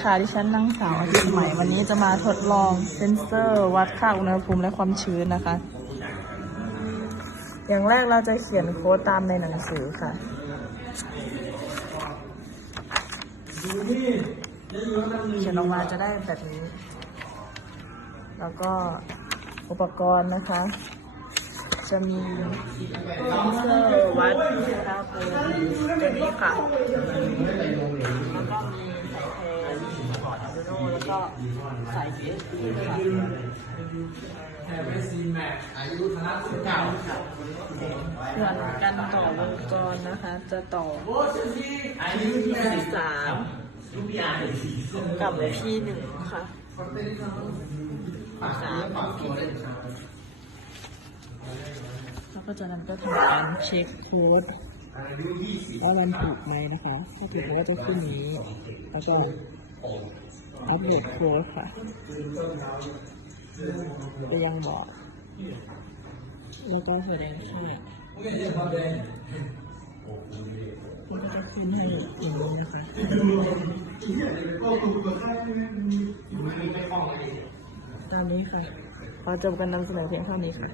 ค่ะดิฉันนางสาวอาทิตย์ใหม่วันนี้จะมาทดลองเซ็นเซอร์วัดค่าอุณหภูมิและความชื้นนะคะ อย่างแรกเราจะเขียนโค้ดตามในหนังสือค่ะ เขียนออกมาจะได้แบบนี้ แล้วก็อุปกรณ์นะคะ จะมีเซ็นเซอร์วัดค่าอุณหภูมิตัวนี้ค่ะ แล้วก็สายเสียค่กอายุธนาสุดเก่าหลันการต่อวงจรนะคะ จะต่อที่สามกับที่หนึ่งค่ะสามพี่หนึ่งแล้วก็จากนั้นก็ทำการเช็คโค้ดว่ามันถูกไหมนะคะ ถ้าถูกก็จะขึ้นนี้ แล้วก็ อัปเดตโค้ดค่ะไปยังบอร์ดแล้วก็แสดงค่ามันจะขึ้นให้อย่างนี้นะคะตามนี้ค่ะขอจบการนำเสนอเพียงเท่านี้ค่ะ